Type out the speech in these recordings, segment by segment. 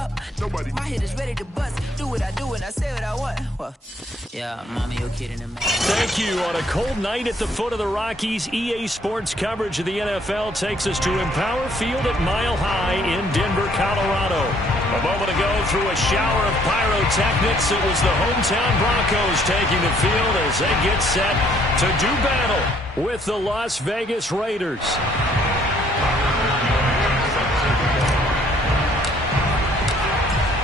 up. My head is ready to bust. Do what I do and I say what I want. Well, yeah, mommy, you're kidding him. Thank you. On a cold night at the foot of the Rockies, EA Sports coverage of the NFL takes us to Empower Field at Mile High in Denver, Colorado. A moment ago, through a shower of pyrotechnics, it was the hometown Broncos taking the field as they get set to do battle with the Las Vegas Raiders.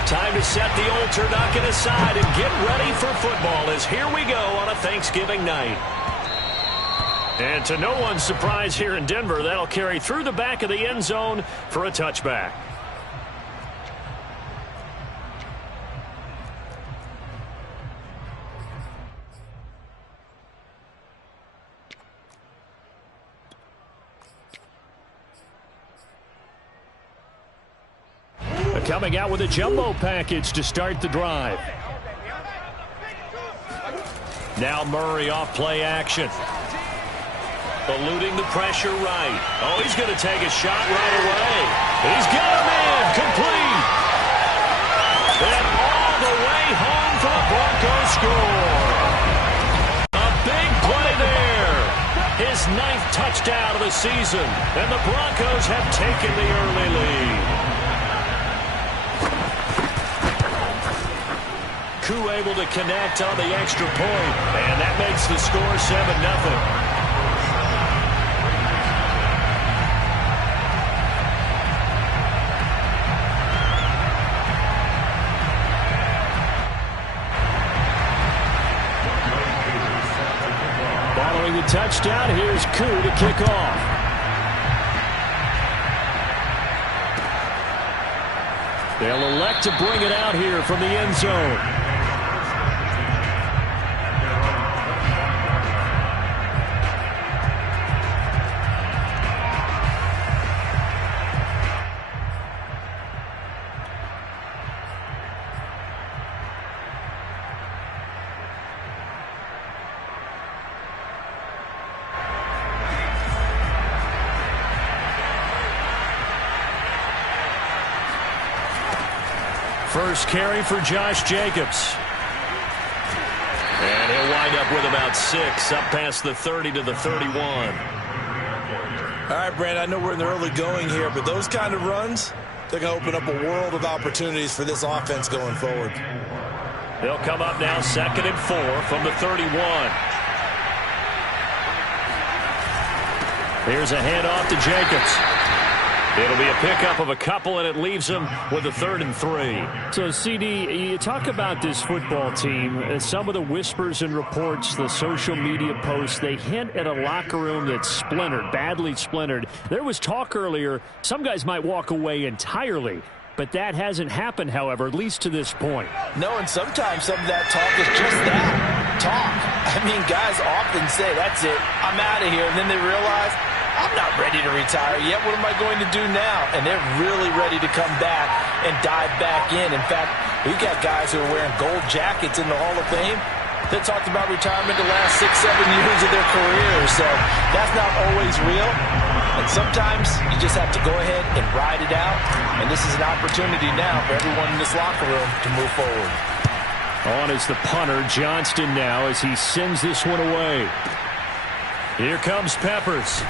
Time to set the old turducken aside and get ready for football as here we go on a Thanksgiving night. And to no one's surprise here in Denver, that'll carry through the back of the end zone for a touchback. Coming out with a jumbo package to start the drive. Now Murray off play action. Eluding the pressure right. Oh, he's going to take a shot right away. He's got a man complete. And all the way home for the Broncos score. A big play there. His 9th touchdown of the season. And the Broncos have taken the early lead. Koo able to connect on the extra point, and that makes the score 7-0. Following the touchdown, here's Koo to kick off. They'll elect to bring it out here from the end zone. First carry for Josh Jacobs. And he'll wind up with about 6, up past the 30 to the 31. All right, Brandon, I know we're in the early going here, but those kind of runs, they're going to open up a world of opportunities for this offense going forward. They'll come up now 2nd and 4 from the 31. Here's a handoff to Jacobs. It'll be a pickup of a couple, and it leaves them with a 3rd and 3. So, CD, you talk about this football team. Some of the whispers and reports, the social media posts, they hint at a locker room that's splintered, badly splintered. There was talk earlier, some guys might walk away entirely. But that hasn't happened, however, at least to this point. No, and sometimes some of that talk is just that, talk. I mean, guys often say, that's it, I'm out of here. And then they realize, I'm not ready to retire yet. What am I going to do now? And they're really ready to come back and dive back in. In fact, we've got guys who are wearing gold jackets in the Hall of Fame that talked about retirement the last 6-7 years of their careers. So that's not always real. And sometimes you just have to go ahead and ride it out. And this is an opportunity now for everyone in this locker room to move forward. On is the punter, Johnston, now as he sends this one away. Here comes Peppers.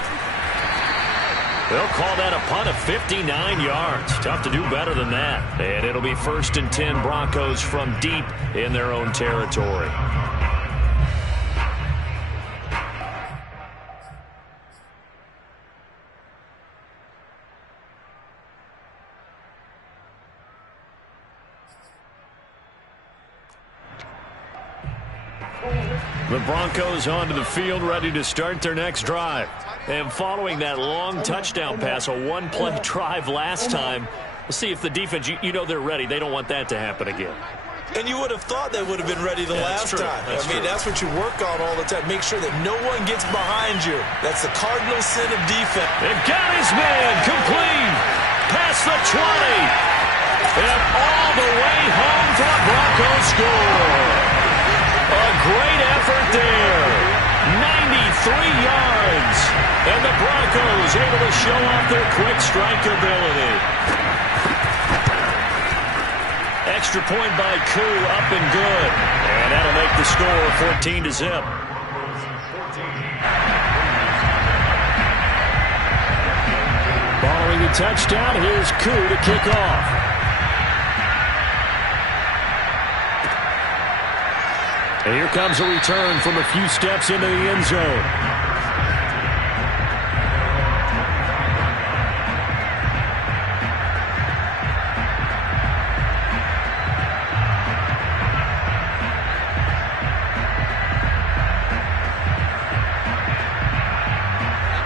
They'll call that a punt of 59 yards. Tough to do better than that. And it'll be 1st and 10 Broncos from deep in their own territory. The Broncos onto the field, ready to start their next drive. And following that long touchdown pass, a one-play drive last time, we'll see if the defense, you know they're ready. They don't want that to happen again. And you would have thought they would have been ready the last time. I mean, that's what you work on all the time. Make sure that no one gets behind you. That's the cardinal sin of defense. And got his man complete. Past the 20. And all the way home for the Broncos score. A great effort there. 93 yards. And the Broncos able to show off their quick strike ability. Extra point by Koo, up and good. And that'll make the score 14-0. Following the touchdown, here's Koo to kick off. And here comes a return from a few steps into the end zone.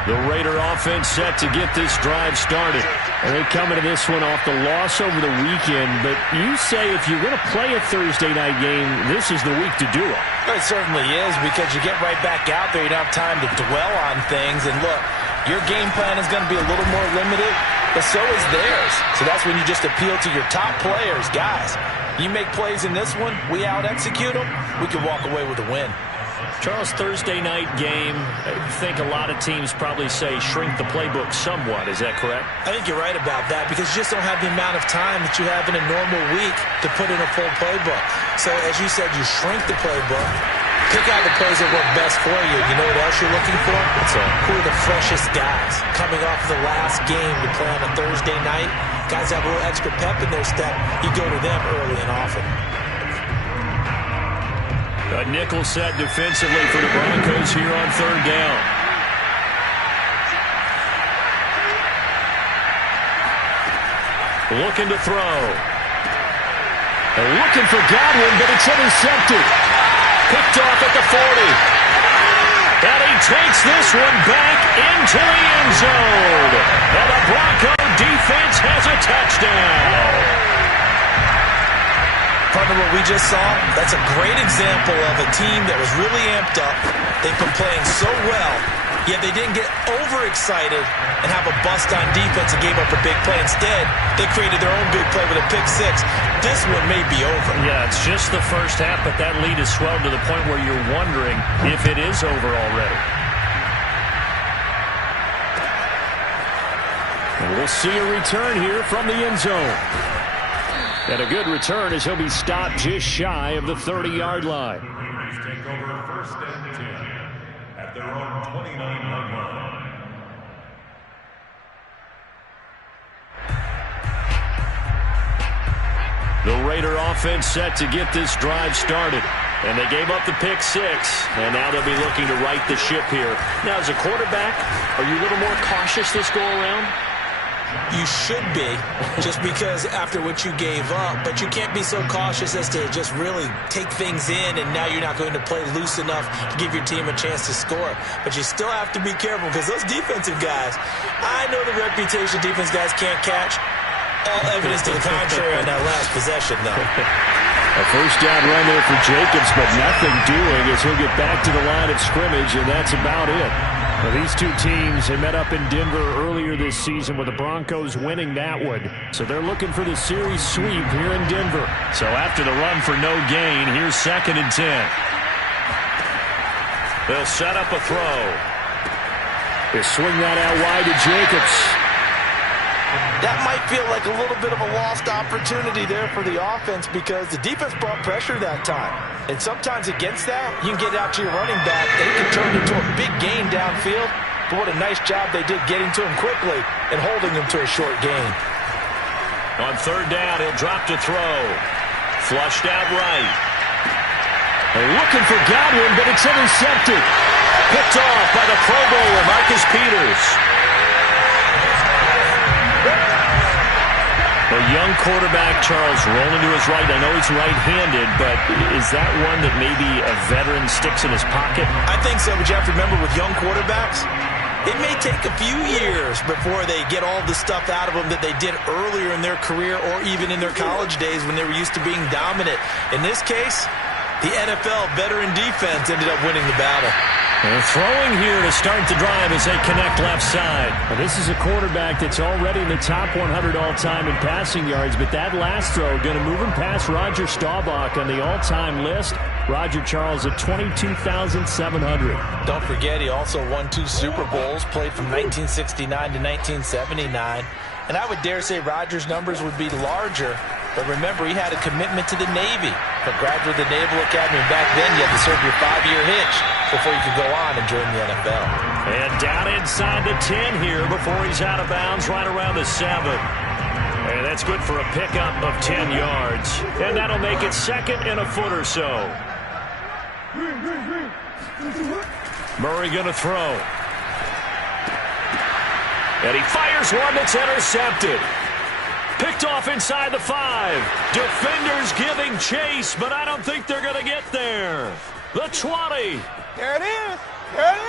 The Raider offense set to get this drive started. And they come into this one off the loss over the weekend. But you say if you're going to play a Thursday night game, this is the week to do it. It certainly is, because you get right back out there. You don't have time to dwell on things. And look, your game plan is going to be a little more limited, but so is theirs. So that's when you just appeal to your top players. Guys, you make plays in this one, we out-execute them, we can walk away with a win. Charles, Thursday night game, I think a lot of teams probably say shrink the playbook somewhat. Is that correct? I think you're right about that, because you just don't have the amount of time that you have in a normal week to put in a full playbook. So as you said, you shrink the playbook, pick out the plays that work best for you. You know what else you're looking for? Who are the freshest guys coming off the last game to play on a Thursday night? Guys have a little extra pep in their step. You go to them early and often. A nickel set defensively for the Broncos here on third down. Looking to throw. And looking for Godwin, but it's intercepted. Picked off at the 40. And he takes this one back into the end zone. And the Bronco defense has a touchdown. Partner, what we just saw, that's a great example of a team that was really amped up. They've been playing so well, yet they didn't get overexcited and have a bust on defense and gave up a big play. Instead, they created their own big play with a pick six. This one may be over. Yeah, it's just the first half, but that lead has swelled to the point where you're wondering if it is over already. And we'll see a return here from the end zone. And a good return as he'll be stopped just shy of the 30-yard line. Take over first and 10 at their own 29-yard line. The Raider offense set to get this drive started. And they gave up the pick six, and now they'll be looking to right the ship here. Now, as a quarterback, are you a little more cautious this go-around? You should be, just because after what you gave up, but you can't be so cautious as to just really take things in, and now you're not going to play loose enough to give your team a chance to score. But you still have to be careful, because those defensive guys, I know the reputation defense guys can't catch. All evidence to the contrary on that last possession, though. A first down run there for Jacobs, but nothing doing as he'll get back to the line of scrimmage, and that's about it. Well, these two teams, they met up in Denver earlier this season with the Broncos winning that one. So they're looking for the series sweep here in Denver. So after the run for no gain, here's 2nd and 10. They'll set up a throw. They swing that out wide to Jacobs. That might feel like a little bit of a lost opportunity there for the offense, because the defense brought pressure that time. And sometimes against that, you can get out to your running back. They can turn into a big gain downfield. But what a nice job they did getting to him quickly and holding him to a short gain. On third down, he'll drop to throw. Flushed out right. They're looking for Godwin, but it's intercepted. Picked off by the Pro Bowler, Marcus Peters. A young quarterback, Charles, rolling to his right. I know he's right-handed, but is that one that maybe a veteran sticks in his pocket? I think so, but you have to remember with young quarterbacks, it may take a few years before they get all the stuff out of them that they did earlier in their career or even in their college days when they were used to being dominant. In this case, the NFL veteran defense ended up winning the battle. They're throwing here to start the drive as they connect left side. Well, this is a quarterback that's already in the top 100 all-time in passing yards, but that last throw going to move him past Roger Staubach on the all-time list. Roger Charles at 22,700. Don't forget, he also won 2 Super Bowls, played from 1969 to 1979. And I would dare say Roger's numbers would be larger But remember, he had a commitment to the Navy. A graduate of the Naval Academy. And back then, you had to serve your 5-year hitch before you could go on and join the NFL. And down inside the 10 here before he's out of bounds right around the 7. And that's good for a pickup of 10 yards. And that'll make it second and a foot or so. Murray going to throw. And he fires one that's intercepted. Picked off inside the 5. Defenders giving chase, but I don't think they're going to get there. The 20. There it is.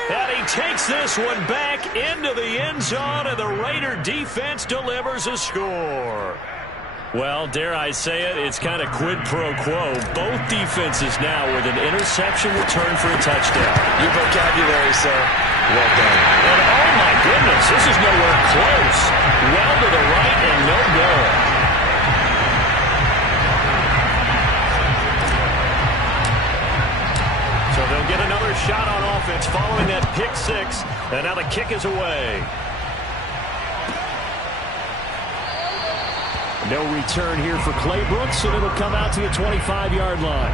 And he takes this one back into the end zone, and the Raider defense delivers a score. Well, dare I say it, it's kind of quid pro quo. Both defenses now with an interception return for a touchdown. Your vocabulary, sir. Well done. And oh my goodness, this is nowhere close. Well to the right and no goal. So they'll get another shot on offense following that pick 6. And now the kick is away. No return here for Clay Brooks, and it'll come out to the 25-yard line.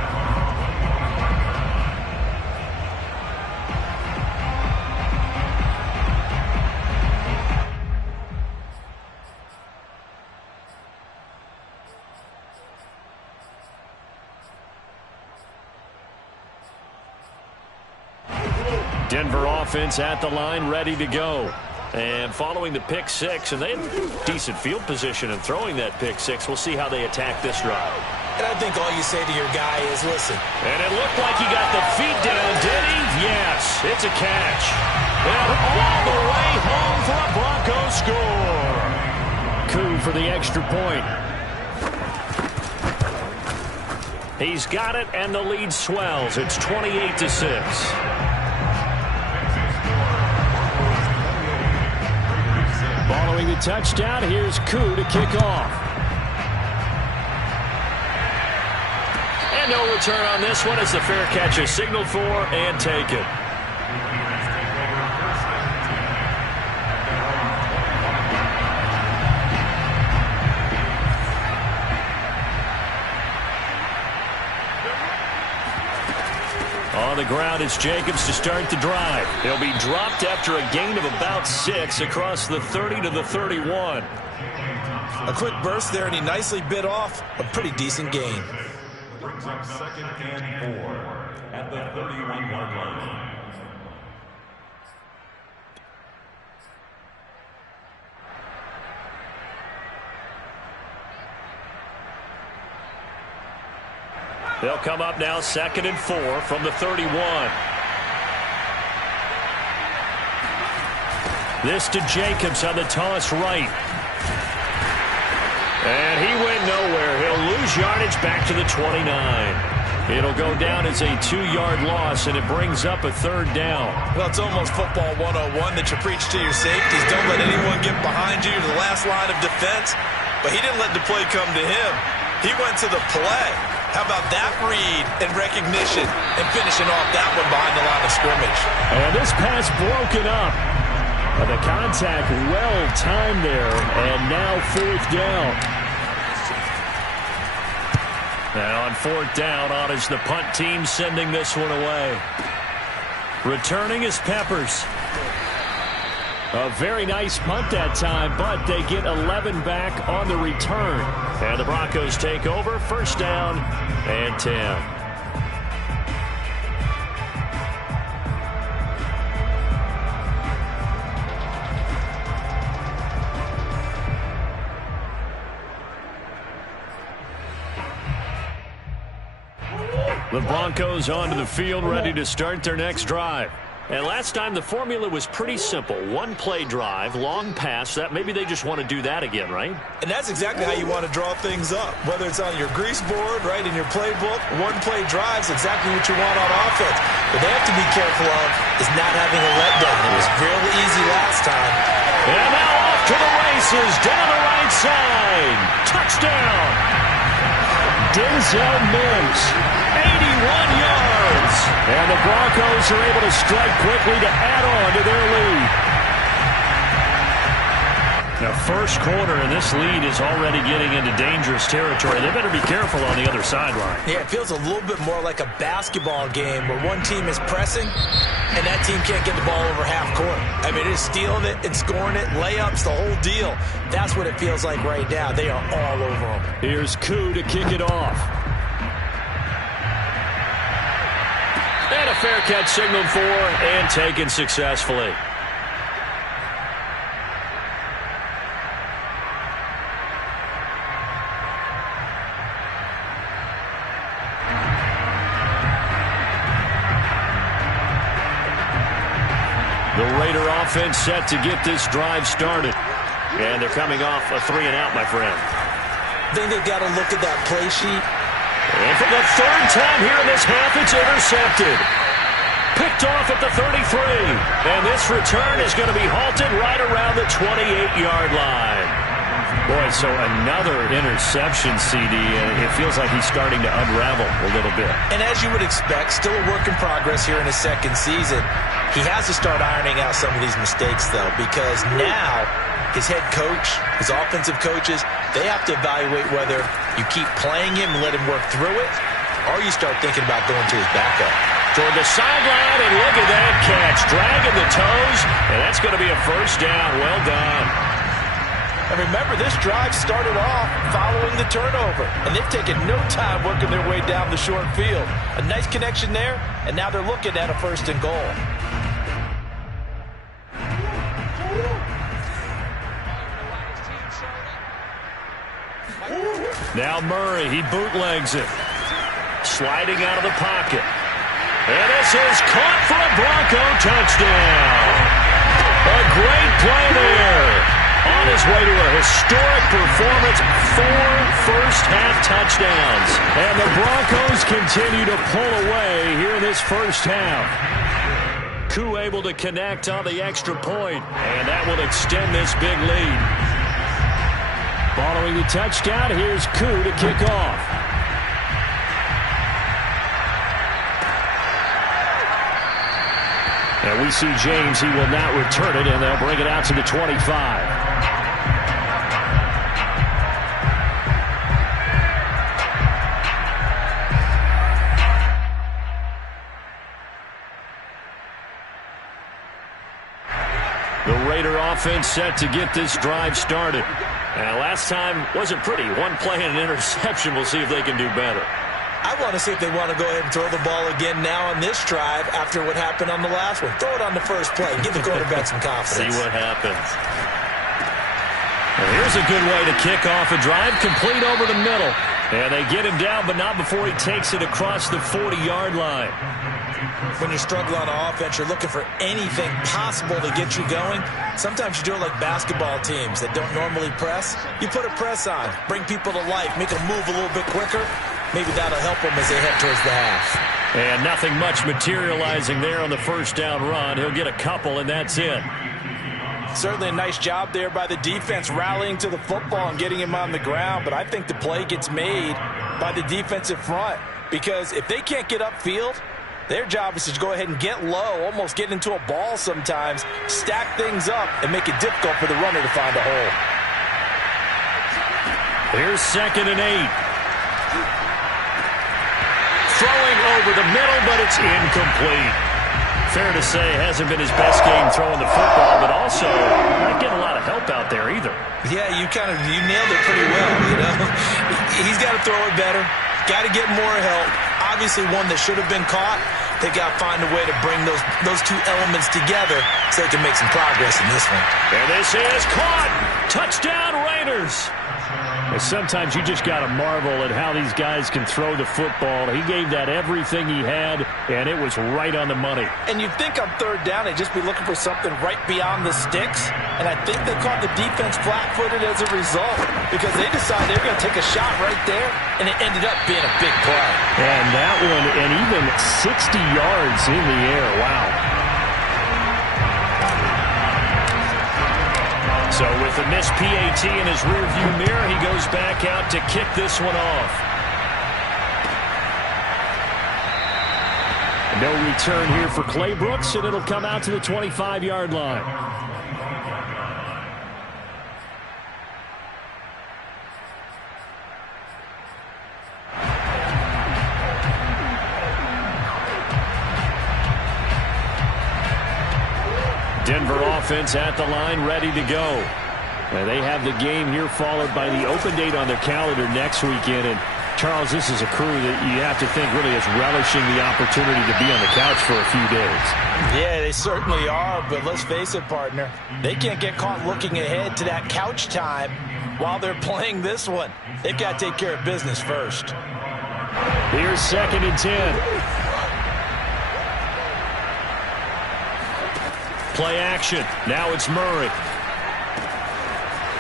Denver offense at the line, ready to go. And following the pick 6, and they have decent field position in throwing that pick 6. We'll see how they attack this drive. And I think all you say to your guy is, listen. And it looked like he got the feet down, did he? Yes, it's a catch. And all the way home for a Broncos score. Coup for the extra point. He's got it, and the lead swells. It's 28-6. Following the touchdown, here's Koo to kick off. And no return on this one as the fair catch is signaled for and taken. On the ground, it's Jacobs to start the drive. He'll be dropped after a gain of about 6 across the 30 to the 31. A quick burst there, and he nicely bit off a pretty decent gain. Brings up second and 4 at the 31-yard line. They'll come up now second and 4 from the 31. This to Jacobs on the toss right. And he went nowhere. He'll lose yardage back to the 29. It'll go down as a 2-yard loss, and it brings up a 3rd down. Well, it's almost football 101 that you preach to your safeties. Don't let anyone get behind you to the last line of defense. But he didn't let the play come to him. He went to the play. How about that read and recognition and finishing off that one behind the line of scrimmage? And this pass broken up. The contact well timed there, and now 4th down. Now on 4th down, on is the punt team sending this one away. Returning is Peppers. A very nice punt that time, but they get 11 back on the return. And the Broncos take over, 1st down and 10. The Broncos onto the field, ready to start their next drive. And last time the formula was pretty simple. 1-play drive, long pass. That maybe they just want to do that again, right? And that's exactly how you want to draw things up. Whether it's on your grease board, right, in your playbook, 1-play drive's exactly what you want on offense. What they have to be careful of is not having a letdown. It was real easy last time. And now off to the races, down the right side. Touchdown! Denzel Mims, 81 yards. And the Broncos are able to strike quickly to add on to their lead. Now, first quarter, and this lead is already getting into dangerous territory. They better be careful on the other sideline. Yeah, it feels a little bit more like a basketball game where one team is pressing and that team can't get the ball over half court. I mean, it's stealing it and scoring it, layups, the whole deal. That's what it feels like right now. They are all over them. Here's Koo to kick it off. And a fair catch signaled for and taken successfully. The Raider offense set to get this drive started. And they're coming off a 3-and-out, my friend. I think they've got to look at that play sheet. And for the third time here in this half, it's intercepted. Picked off at the 33. And this return is going to be halted right around the 28-yard line. Boy, so another interception, CD, and it feels like he's starting to unravel a little bit. And as you would expect, still a work in progress here in his second season. He has to start ironing out some of these mistakes, though, because now his head coach, his offensive coaches, they have to evaluate whether you keep playing him and let him work through it, or you start thinking about going to his backup. Toward the sideline, and look at that catch. Dragging the toes, and that's going to be a first down. Well done. And remember, this drive started off following the turnover, and they've taken no time working their way down the short field. A nice connection there, and now they're looking at a 1st and goal. Now Murray, he bootlegs it. Sliding out of the pocket. And this is caught for a Bronco touchdown. A great play there. On his way to a historic performance, 4 first-half touchdowns. And the Broncos continue to pull away here in this first half. Koo able to connect on the extra point, and that will extend this big lead. Following the touchdown, here's Koo to kick off. And we see James, he will not return it, and they'll bring it out to the 25. The Raider offense set to get this drive started. Last time wasn't pretty. One play and an interception. We'll see if they can do better. I want to see if they want to go ahead and throw the ball again now on this drive after what happened on the last one. Throw it on the first play. Give the quarterback some confidence. See what happens. And here's a good way to kick off a drive. Complete over the middle. And they get him down, but not before he takes it across the 40-yard line. When you're struggling on offense, you're looking for anything possible to get you going. Sometimes you do it like basketball teams that don't normally press. You put a press on, bring people to life, make them move a little bit quicker. Maybe that'll help them as they head towards the half. And nothing much materializing there on the first down run. He'll get a couple, and that's it. Certainly a nice job there by the defense rallying to the football and getting him on the ground. But I think the play gets made by the defensive front, because if they can't get upfield, their job is to go ahead and get low, almost get into a ball sometimes, stack things up, and make it difficult for the runner to find a hole. Here's 2nd and 8. Throwing over the middle, but it's incomplete. Fair to say, hasn't been his best game throwing the football, but also not getting a lot of help out there either. Yeah, you nailed it pretty well, you know. He's got to throw it better, got to get more help. Obviously one that should have been caught. They got to find a way to bring those two elements together so they can make some progress in this one. And this is caught. Touchdown, Raiders. And sometimes you just got to marvel at how these guys can throw the football. He gave that everything he had, and it was right on the money. And you'd think on 3rd down they'd just be looking for something right beyond the sticks. And I think they caught the defense flat-footed as a result, because they decided they were going to take a shot right there, and it ended up being a big play. And that one, and even 60 yards in the air. Wow. So with the missed PAT in his rearview mirror, he goes back out to kick this one off. No return here for Clay Brooks, and it'll come out to the 25-yard line. Denver offense at the line, ready to go. And they have the game here followed by the open date on their calendar next weekend. And Charles, this is a crew that you have to think really is relishing the opportunity to be on the couch for a few days. Yeah, they certainly are, but let's face it, partner. They can't get caught looking ahead to that couch time while they're playing this one. They've got to take care of business first. Here's 2nd and 10. Play action. Now it's Murray.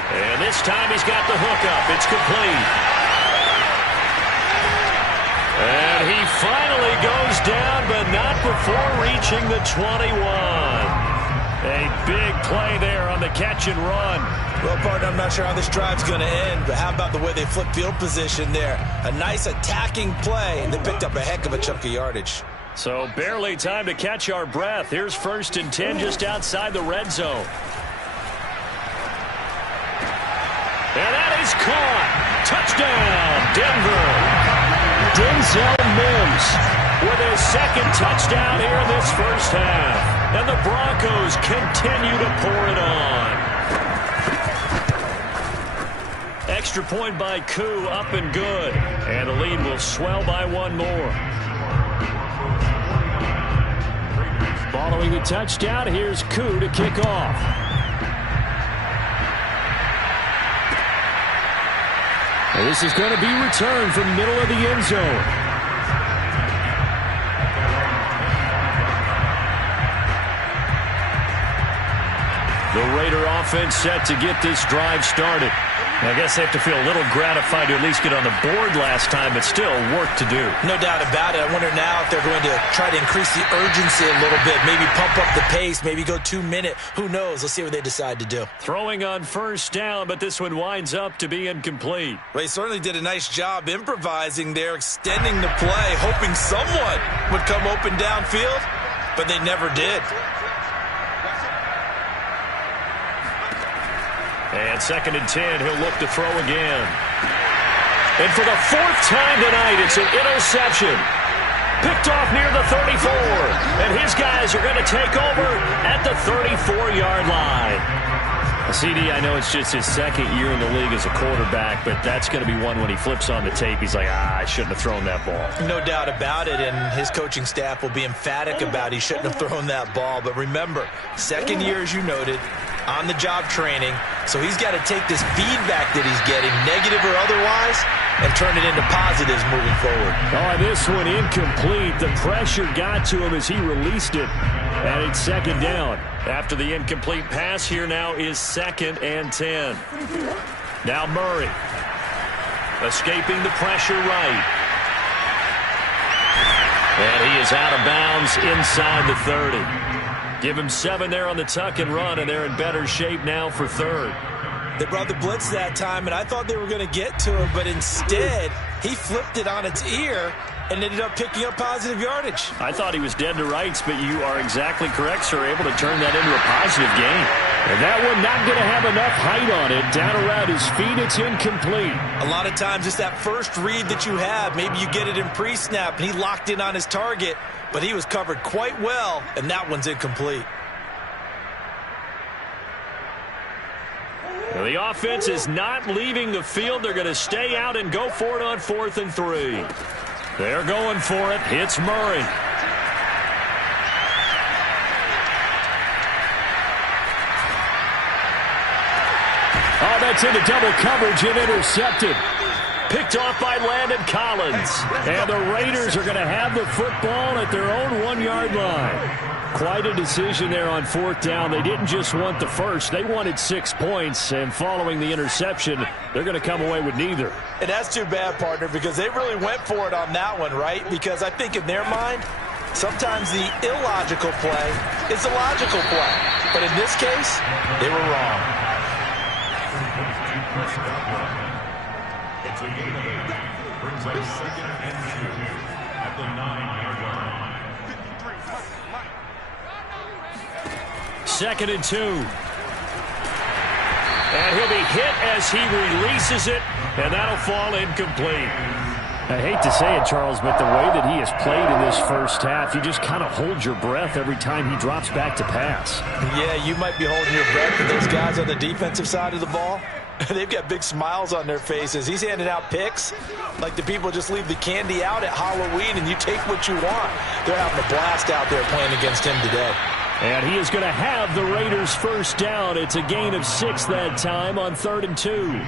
And this time he's got the hookup. It's complete. And he finally goes down, but not before reaching the 21. A big play there on the catch and run. Well, partner, I'm not sure how this drive's going to end, but how about the way they flip field position there? A nice attacking play, and they picked up a heck of a chunk of yardage. So barely time to catch our breath. Here's 1st and 10 just outside the red zone. And that is caught. Touchdown, Denver. Denzel Mims with his 2nd touchdown here in this first half. And the Broncos continue to pour it on. Extra point by Koo, up and good. And the lead will swell by one more. Following the touchdown, here's Koo to kick off. And this is going to be returned from middle of the end zone. The Raider offense set to get this drive started. I guess they have to feel a little gratified to at least get on the board last time, but still work to do. No doubt about it. I wonder now if they're going to try to increase the urgency a little bit, maybe pump up the pace, maybe go 2-minute. Who knows? Let's see what they decide to do. Throwing on 1st down, but this one winds up to be incomplete. Well, he certainly did a nice job improvising there, extending the play, hoping someone would come open downfield, but they never did. And 2nd and 10, he'll look to throw again. And for the 4th time tonight, it's an interception. Picked off near the 34. And his guys are going to take over at the 34-yard line. CD, I know it's just his 2nd year in the league as a quarterback, but that's going to be one when he flips on the tape. He's like, I shouldn't have thrown that ball. No doubt about it, and his coaching staff will be emphatic about he shouldn't have thrown that ball. But remember, 2nd year, as you noted, on-the-job training, so he's got to take this feedback that he's getting, negative or otherwise, and turn it into positives moving forward. Oh, this one incomplete. The pressure got to him as he released it, and it's 2nd down. After the incomplete pass, here now is 2nd and 10. Now Murray, escaping the pressure right. And he is out of bounds inside the 30. Give him 7 there on the tuck and run, and they're in better shape now for 3rd. They brought the blitz that time, and I thought they were going to get to him, but instead, he flipped it on its ear and ended up picking up positive yardage. I thought he was dead to rights, but you are exactly correct, sir. Able to turn that into a positive gain. And that one not going to have enough height on it. Down around his feet, it's incomplete. A lot of times, it's that first read that you have. Maybe you get it in pre-snap, and he locked in on his target, but he was covered quite well, and that one's incomplete. Well, the offense is not leaving the field. They're going to stay out and go for it on 4th and 3. They're going for it. It's Murray. Oh, that's into double coverage and intercepted. Picked off by Landon Collins. And the Raiders are going to have the football at their own 1-yard line. Quite a decision there on 4th down. They didn't just want the first. They wanted 6 points. And following the interception, they're going to come away with neither. And that's too bad, partner, because they really went for it on that one, right? Because I think in their mind, sometimes the illogical play is a logical play. But in this case, they were wrong. It's a gain of 8. Brings up 2nd and 2 at the 9-yard line. 2nd and 2. And he'll be hit as he releases it, and that'll fall incomplete. I hate to say it, Charles, but the way that he has played in this first half, you just kind of hold your breath every time he drops back to pass. Yeah, you might be holding your breath, but those guys on the defensive side of the ball, they've got big smiles on their faces. He's handing out picks like the people just leave the candy out at Halloween and you take what you want. They're having a blast out there playing against him today. And he is going to have the Raiders first down. It's a gain of 6 that time on 3rd and 2.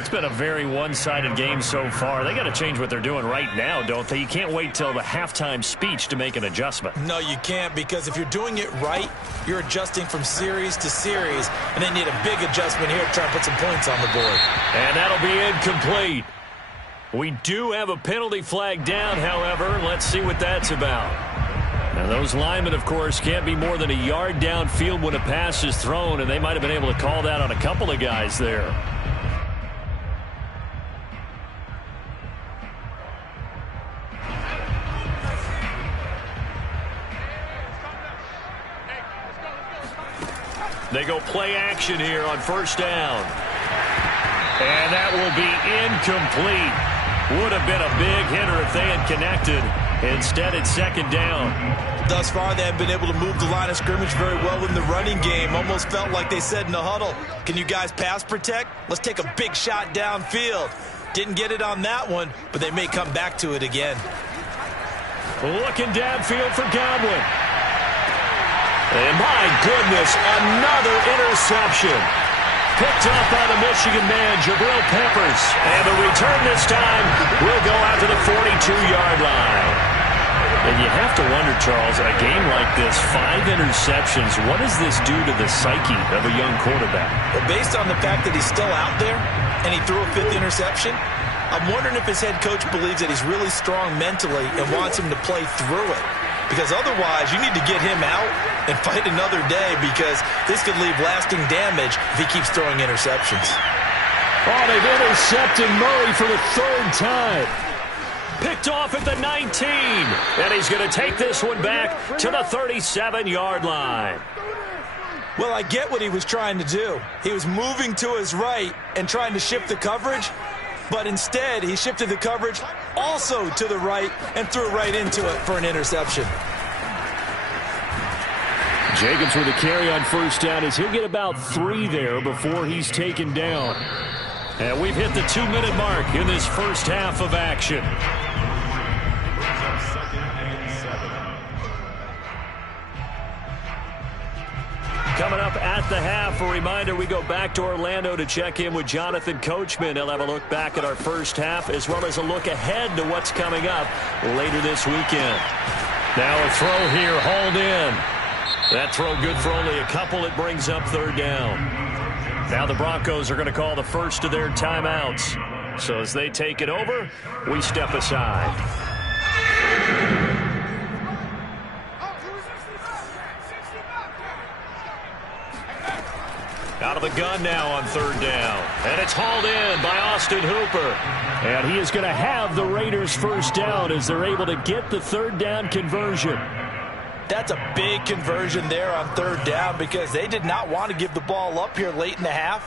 It's been a very one-sided game so far. They got to change what they're doing right now, don't they? You can't wait till the halftime speech to make an adjustment. No, you can't, because if you're doing it right, you're adjusting from series to series, and they need a big adjustment here to try and put some points on the board. And that'll be incomplete. We do have a penalty flag down, however. Let's see what that's about. Now, those linemen, of course, can't be more than a yard downfield when a pass is thrown, and they might have been able to call that on a couple of guys there. They go play action here on first down. And that will be incomplete. Would have been a big hitter if they had connected. Instead, it's second down. Thus far, they have been able to move the line of scrimmage very well in the running game. Almost felt like they said in the huddle, can you guys pass protect? Let's take a big shot downfield. Didn't get it on that one, but they may come back to it again. Looking downfield for Godwin. And my goodness, another interception. Picked up by the Michigan man, Jabril Peppers. And the return this time will go out to the 42-yard line. And you have to wonder, Charles, a game like this, 5 interceptions, what does this do to the psyche of a young quarterback? Well, based on the fact that he's still out there and he threw a 5th interception, I'm wondering if his head coach believes that he's really strong mentally and wants him to play through it. Because otherwise, you need to get him out and fight another day, because this could leave lasting damage if he keeps throwing interceptions. Oh, they've intercepted Murray for the 3rd time. Picked off at the 19. And he's going to take this one back to the 37-yard line. Well, I get what he was trying to do. He was moving to his right and trying to shift the coverage. But instead, he shifted the coverage also to the right and threw right into it for an interception. Jacobs with a carry on first down as he'll get about 3 there before he's taken down. And we've hit the 2-minute mark in this first half of action. Coming up at the half, a reminder, we go back to Orlando to check in with Jonathan Coachman. He'll have a look back at our first half as well as a look ahead to what's coming up later this weekend. Now a throw here, hauled in. That throw good for only a couple. It brings up 3rd down. Now the Broncos are going to call the first of their timeouts. So as they take it over, we step aside. Out of the gun now on 3rd down. And it's hauled in by Austin Hooper. And he is going to have the Raiders first down as they're able to get the 3rd down conversion. That's a big conversion there on 3rd down, because they did not want to give the ball up here late in the half.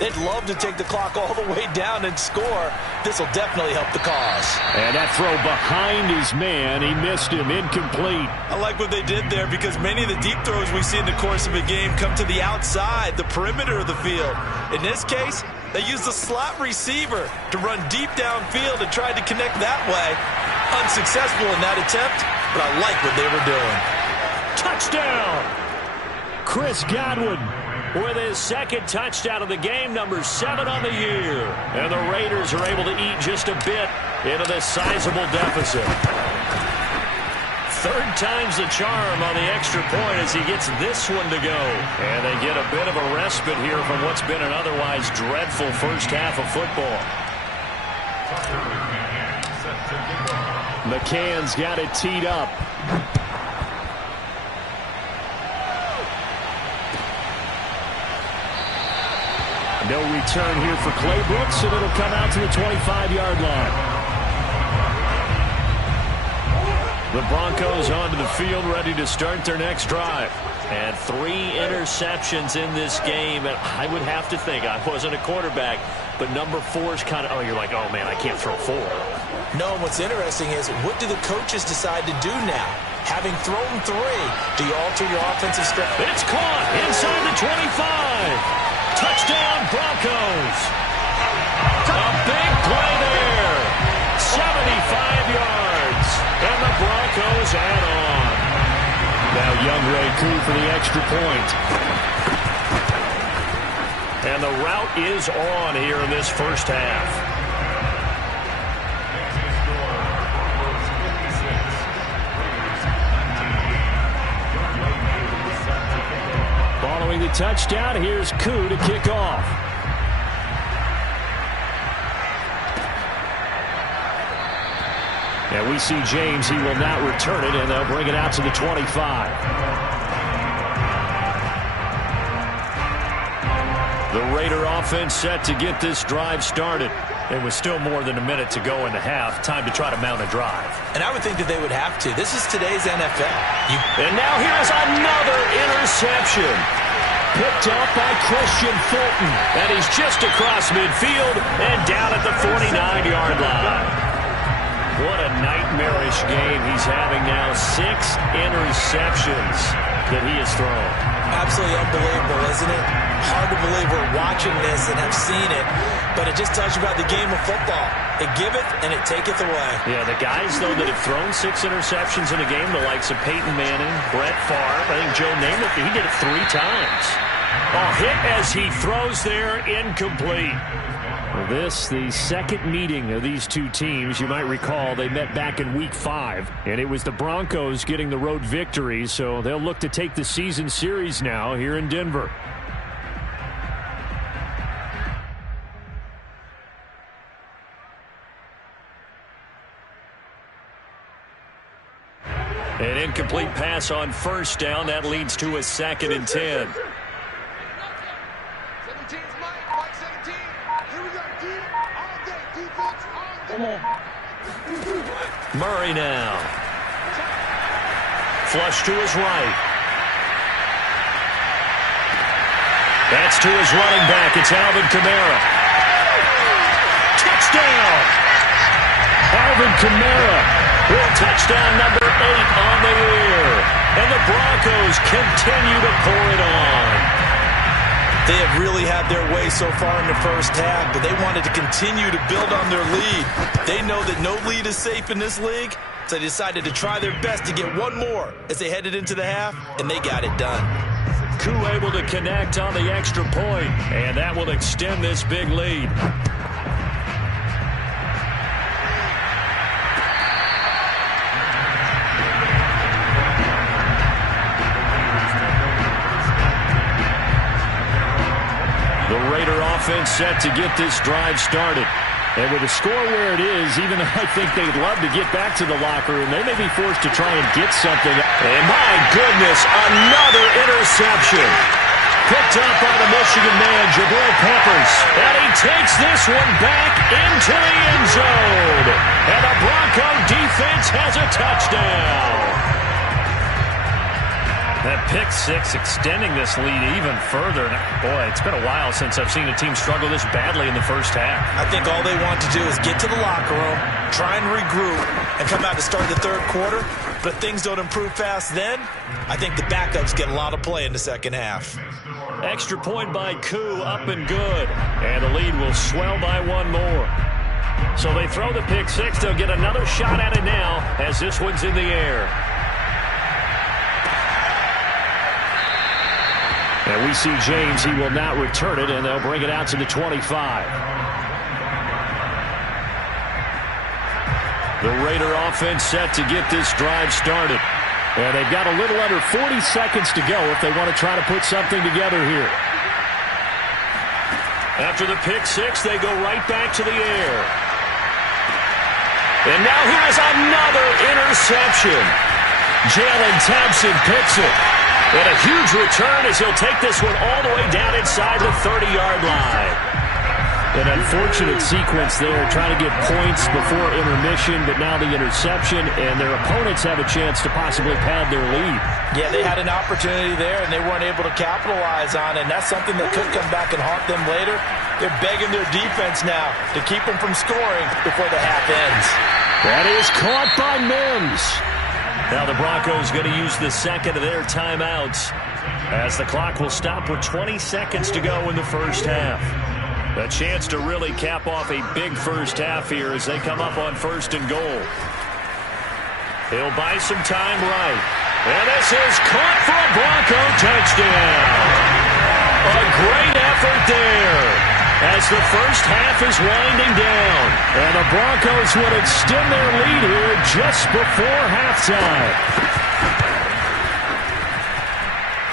They'd love to take the clock all the way down and score. This will definitely help the cause. And that throw behind his man, he missed him, incomplete. I like what they did there, because many of the deep throws we see in the course of a game come to the outside, the perimeter of the field. In this case, they used the slot receiver to run deep downfield and tried to connect that way. Unsuccessful in that attempt, but I like what they were doing. Touchdown! Chris Godwin with his 2nd touchdown of the game, number 7 on the year. And the Raiders are able to eat just a bit into this sizable deficit. 3rd time's the charm on the extra point as he gets this one to go. And they get a bit of a respite here from what's been an otherwise dreadful first half of football. McCann's got it teed up. No return here for Clay Brooks, and it'll come out to the 25-yard line. The Broncos onto the field, ready to start their next drive. And 3 interceptions in this game. And I would have to think, I wasn't a quarterback, but number 4 is kind of, oh, you're like, oh, man, I can't throw 4. No, what's interesting is, what do the coaches decide to do now? Having thrown 3, do you alter your offensive strategy? It's caught inside the 25. Touchdown, Broncos. A big play there. 75 yards. And the Broncos add on. Now Younghoe Koo for the extra point. And the route is on here in this first half. Following the touchdown, here's Koo to kick off. And we see James. He will not return it, and they'll bring it out to the 25. The Raider offense set to get this drive started. It was still more than a minute to go in the half. Time to try to mount a drive. And I would think that they would have to. This is today's NFL. And now here's another interception. Picked up by Christian Fulton. And he's just across midfield and down at the 49-yard line. What a nightmarish game he's having now. 6 interceptions that he has thrown. Absolutely unbelievable, isn't it? Hard to believe we're watching this and have seen it, but it just tells you about the game of football. It giveth and it taketh away. Yeah, the guys, though, that have thrown 6 interceptions in a game, the likes of Peyton Manning, Brett Favre, I think Joe Namath, he did it 3 times. A hit as he throws there, incomplete. Well, this, the second meeting of these two teams. You might recall they met back in Week 5, and it was the Broncos getting the road victory, so they'll look to take the season series now here in Denver. An incomplete pass on first down. That leads to a 2nd and 10. Murray now. Flush to his right. That's to his running back. It's Alvin Kamara. Touchdown! Alvin Kamara with touchdown number 8 on the year. And the Broncos continue to pour it on. They have really had their way so far in the first half, but they wanted to continue to build on their lead. They know that no lead is safe in this league, so they decided to try their best to get one more as they headed into the half, and they got it done. Koo able to connect on the extra point, and that will extend this big lead. The Raider offense set to get this drive started. And with the score where it is, even though I think they'd love to get back to the locker room, they may be forced to try and get something. And my goodness, another interception. Picked up by the Michigan man, Jabril Peppers. And he takes this one back into the end zone. And the Bronco defense has a touchdown. That pick 6 extending this lead even further. Boy, it's been a while since I've seen a team struggle this badly in the first half. I think all they want to do is get to the locker room, try and regroup, and come out to start the third quarter. But if things don't improve fast then, I think the backups get a lot of play in the second half. Extra point by Koo, up and good. And the lead will swell by 1 more. So they throw the pick 6. They'll get another shot at it now as this one's in the air. And we see James. He will not return it, and they'll bring it out to the 25. The Raider offense set to get this drive started. And they've got a little under 40 seconds to go if they want to try to put something together here. After the pick 6, they go right back to the air. And now here's another interception. Jalen Thompson picks it. And a huge return as he'll take this one all the way down inside the 30-yard line. An unfortunate sequence there, trying to get points before intermission, but now the interception, and their opponents have a chance to possibly pad their lead. Yeah, they had an opportunity there, and they weren't able to capitalize on it, and that's something that could come back and haunt them later. They're begging their defense now to keep them from scoring before the half ends. That is caught by Mims. Now the Broncos going to use the second of their timeouts as the clock will stop with 20 seconds to go in the first half. A chance to really cap off a big first half here as they come up on 1st and goal. He'll buy some time right. And this is caught for a Bronco touchdown. A great effort there as the first half is winding down. And the Broncos would extend their lead here just before halftime.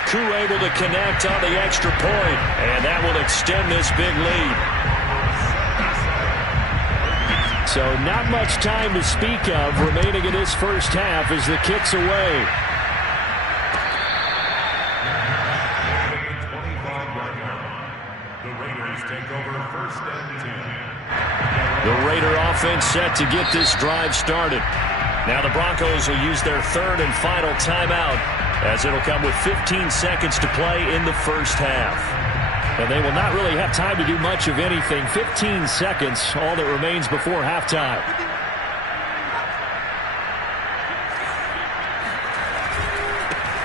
Koo able to connect on the extra point, and that will extend this big lead. So not much time to speak of remaining in this first half as the kick's away. The Raiders take over 1st and 10. The Raider offense set to get this drive started. Now the Broncos will use their 3rd and final timeout as it'll come with 15 seconds to play in the first half. And they will not really have time to do much of anything. 15 seconds, all that remains before halftime.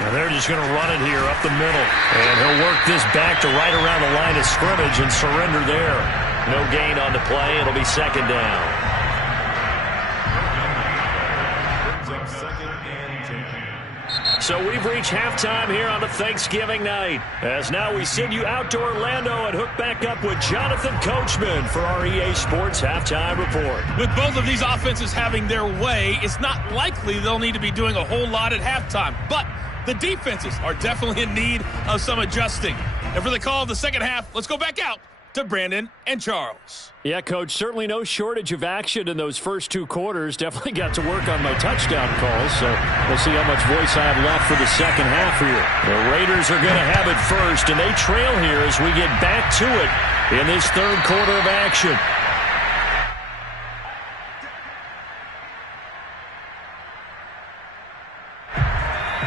Now they're just going to run it here up the middle. And he'll work this back to right around the line of scrimmage and surrender there. No gain on the play. It'll be 2nd down. So we've reached halftime here on a Thanksgiving night. As now we send you out to Orlando and hook back up with Jonathan Coachman for our EA Sports Halftime Report. With both of these offenses having their way, it's not likely they'll need to be doing a whole lot at halftime. But the defenses are definitely in need of some adjusting. And for the call of the second half, let's go back out to Brandon and Charles. Yeah, Coach, certainly no shortage of action in those first 2 quarters. Definitely got to work on my touchdown calls, so we'll see how much voice I have left for the second half here. The Raiders are going to have it first, and they trail here as we get back to it in this 3rd quarter of action.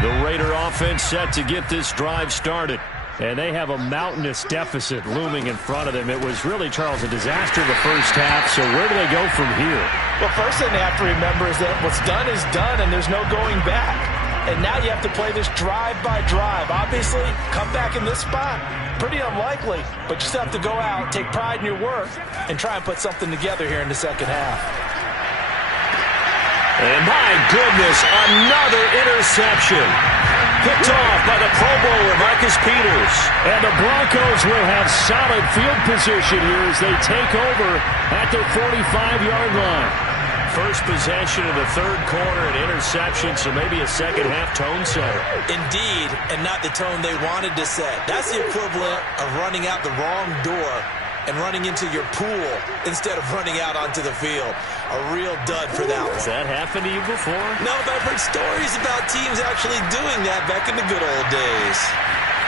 The Raider offense set to get this drive started. And they have a mountainous deficit looming in front of them. It was really, Charles, a disaster the first half. So where do they go from here? Well, first thing they have to remember is that what's done is done, and there's no going back. And now you have to play this drive by drive. Obviously, come back in this spot, pretty unlikely. But you still have to go out, take pride in your work, and try and put something together here in the second half. And my goodness, another interception. Picked off by the Pro Bowler, Marcus Peters. And the Broncos will have solid field position here as they take over at their 45-yard line. First possession of the 3rd quarter, an interception, so maybe a second half tone setter. Indeed, and not the tone they wanted to set. That's the equivalent of running out the wrong door and running into your pool instead of running out onto the field. A real dud for that one. Has that happened to you before? No, but I've heard stories about teams actually doing that back in the good old days.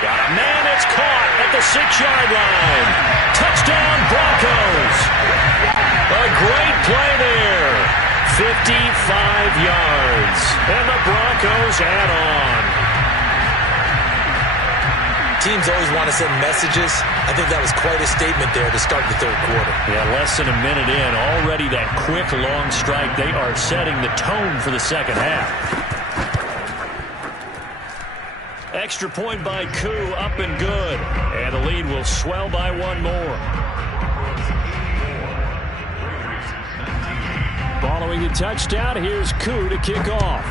Got a man that's caught at the 6-yard line. Touchdown, Broncos. A great play there. 55 yards. And the Broncos add on. Teams always want to send messages. I think that was quite a statement there to start the 3rd quarter. Yeah, less than a minute in. Already that quick, long strike. They are setting the tone for the second half. Extra point by Koo, up and good. And the lead will swell by 1 more. Following the touchdown, here's Koo to kick off.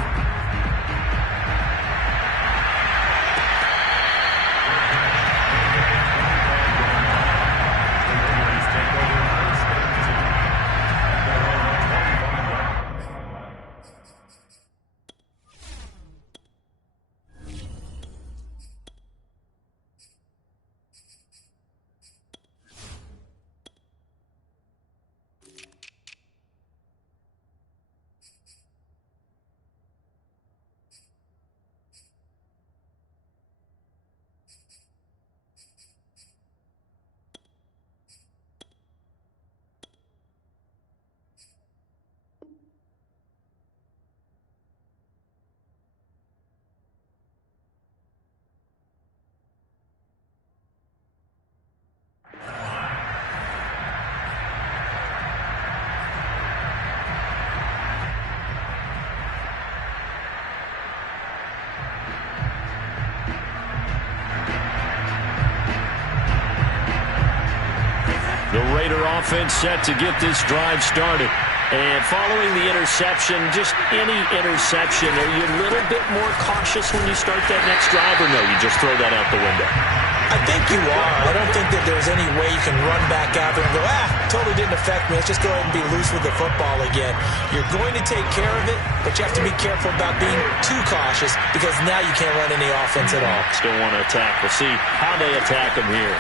Raider offense set to get this drive started. And following the interception, just any interception, are you a little bit more cautious when you start that next drive, or no, you just throw that out the window? I think you are. I don't think that there's any way you can run back out there and go, totally didn't affect me. Let's just go ahead and be loose with the football again. You're going to take care of it, but you have to be careful about being too cautious because now you can't run any offense at all. Still want to attack. We'll see how they attack them here.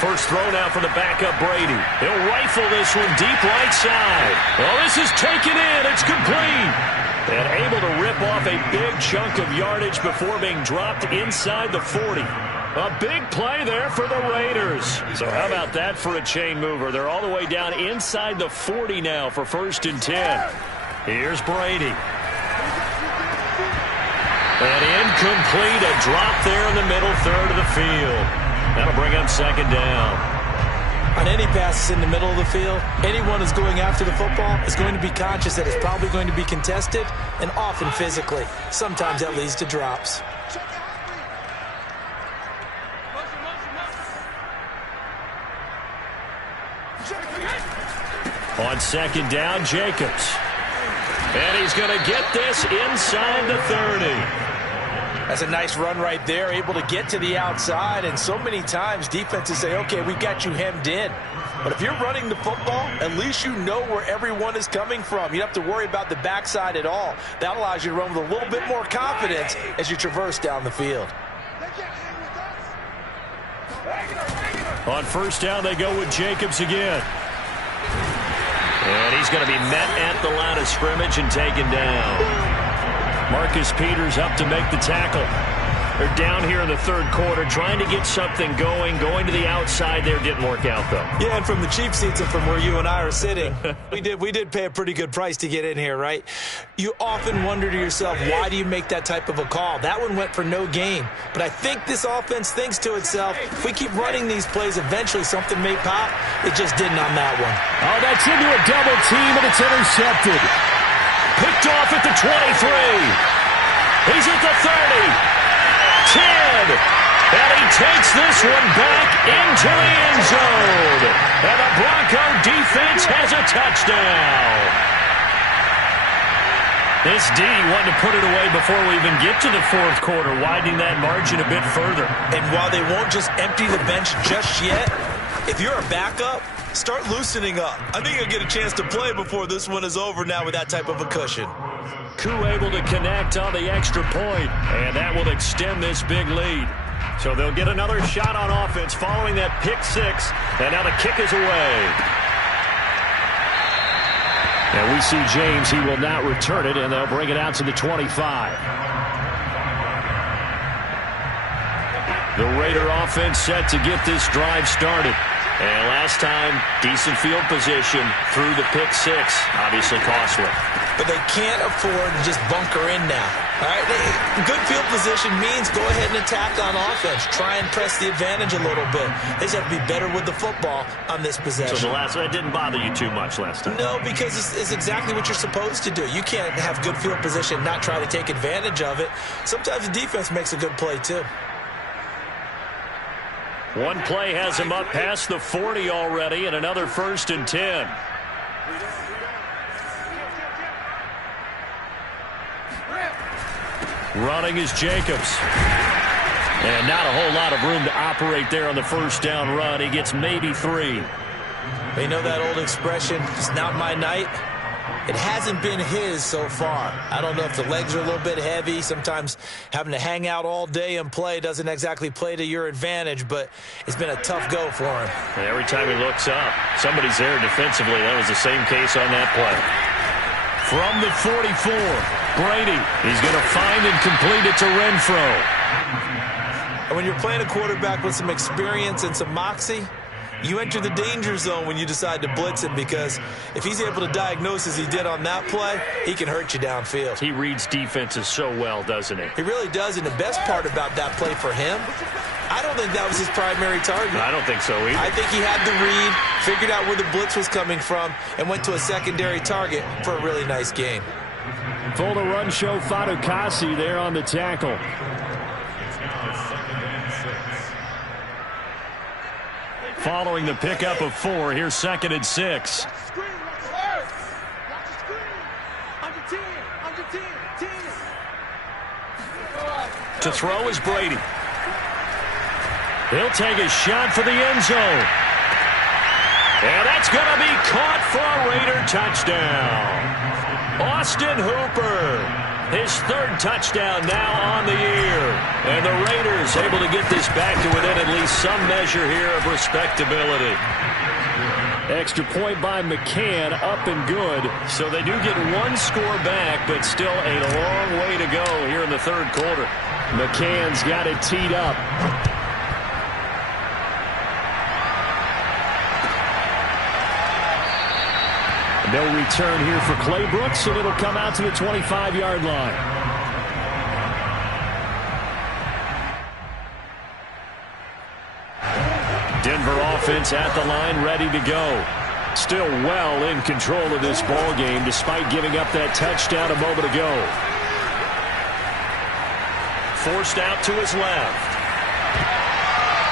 First throw now for the backup Brady. He'll rifle this one deep right side. Well, this is taken in. It's complete. And able to rip off a big chunk of yardage before being dropped inside the 40. A big play there for the Raiders. So how about that for a chain mover? They're all the way down inside the 40 now for 1st and 10. Here's Brady. And incomplete. A drop there in the middle third of the field. That'll bring up 2nd down. On any passes in the middle of the field, anyone who's going after the football is going to be conscious that it's probably going to be contested and often physically. Sometimes that leads to drops. On 2nd down, Jacobs. And he's going to get this inside the 30. That's a nice run right there, able to get to the outside. And so many times defenses say, okay, we've got you hemmed in. But if you're running the football, at least you know where everyone is coming from. You don't have to worry about the backside at all. That allows you to run with a little bit more confidence as you traverse down the field. On 1st down, they go with Jacobs again. And he's going to be met at the line of scrimmage and taken down. Marcus Peters up to make the tackle. They're down here in the 3rd quarter trying to get something going to the outside there. Didn't work out, though. Yeah, and from the cheap seats and from where you and I are sitting, we did pay a pretty good price to get in here, right? You often wonder to yourself, why do you make that type of a call? That one went for no gain. But I think this offense thinks to itself, if we keep running these plays, eventually something may pop. It just didn't on that one. Oh, that's into a double team, and it's intercepted. Picked off at the 23. He's at the 30. 10. And he takes this one back into the end zone. And the Bronco defense has a touchdown. This D wanted to put it away before we even get to the 4th quarter, widening that margin a bit further. And while they won't just empty the bench just yet, if you're a backup, start loosening up. I think you'll get a chance to play before this one is over now with that type of a cushion. Koo able to connect on the extra point, and that will extend this big lead. So they'll get another shot on offense following that pick 6, and now the kick is away. And we see James. He will not return it, and they'll bring it out to the 25. The Raider offense set to get this drive started. And last time, decent field position through the pick 6. Obviously costly. But they can't afford to just bunker in now. All right? Good field position means go ahead and attack on offense. Try and press the advantage a little bit. They just have to be better with the football on this possession. So the last one didn't bother you too much last time? No, because it's exactly what you're supposed to do. You can't have good field position and not try to take advantage of it. Sometimes the defense makes a good play, too. One play has him up past the 40 already, and another 1st and 10. Running is Jacobs. And not a whole lot of room to operate there on the 1st down run. He gets maybe 3. You know that old expression, it's not my night? It hasn't been his so far. I don't know if the legs are a little bit heavy. Sometimes having to hang out all day and play doesn't exactly play to your advantage, but it's been a tough go for him. And every time he looks up, somebody's there defensively. That was the same case on that play. From the 44, Brady. He's going to find and complete it to Renfro. And when you're playing a quarterback with some experience and some moxie, you enter the danger zone when you decide to blitz him, because if he's able to diagnose as he did on that play, he can hurt you downfield. He reads defenses so well, doesn't he? He really does, and the best part about that play for him, I don't think that was his primary target. I don't think so either. I think he had the read, figured out where the blitz was coming from, and went to a secondary target for a really nice game. For the run show, Fatukasi there on the tackle. following the pickup of 4. Here's 2nd and 6. To throw is Brady. He'll take a shot for the end zone. And that's going to be caught for a Raider touchdown. Austin Hooper, his 3rd touchdown now on the year. And the Raiders able to get this back to within at least some measure here of respectability. Extra point by McCann, up and good. So they do get 1 score back, but still a long way to go here in the 3rd quarter. McCann's got it teed up. No return here for Clay Brooks, and it'll come out to the 25-yard line. Denver offense at the line, ready to go. Still well in control of this ball game, despite giving up that touchdown a moment ago. Forced out to his left.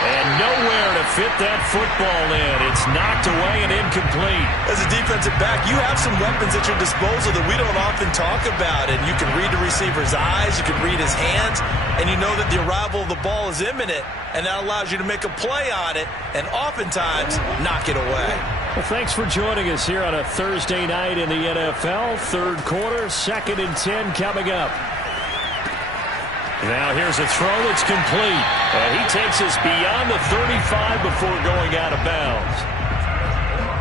And nowhere to fit that football in. It's knocked away and incomplete. As a defensive back, you have some weapons at your disposal that we don't often talk about. And you can read the receiver's eyes, you can read his hands, and you know that the arrival of the ball is imminent. And that allows you to make a play on it and oftentimes knock it away. Well, thanks for joining us here on a Thursday night in the NFL. 3rd quarter, 2nd and 10 coming up. Now here's a throw that's complete. And he takes us beyond the 35 before going out of bounds.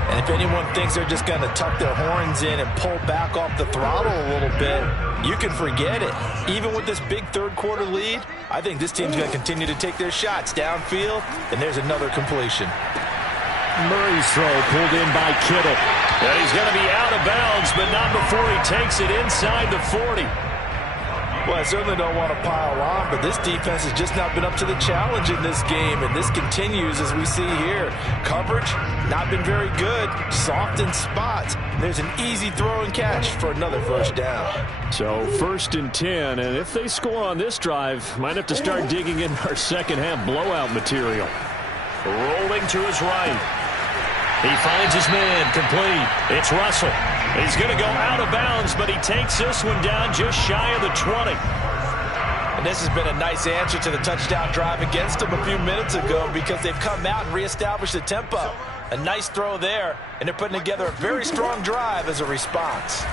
And if anyone thinks they're just going to tuck their horns in and pull back off the throttle a little bit, you can forget it. Even with this big 3rd quarter lead, I think this team's going to continue to take their shots downfield, and there's another completion. Murray's throw pulled in by Kittle. And he's going to be out of bounds, but not before he takes it inside the 40. Well, I certainly don't want to pile on, but this defense has just not been up to the challenge in this game, and this continues as we see here. Coverage, not been very good, soft in spots. There's an easy throw and catch for another 1st down. So 1st and 10, and if they score on this drive, might have to start digging in our 2nd half blowout material. Rolling to his right. He finds his man, complete. It's Russell. He's going to go out of bounds, but he takes this one down just shy of the 20. And this has been a nice answer to the touchdown drive against them a few minutes ago because they've come out and reestablished the tempo. A nice throw there, and they're putting together a very strong drive as a response.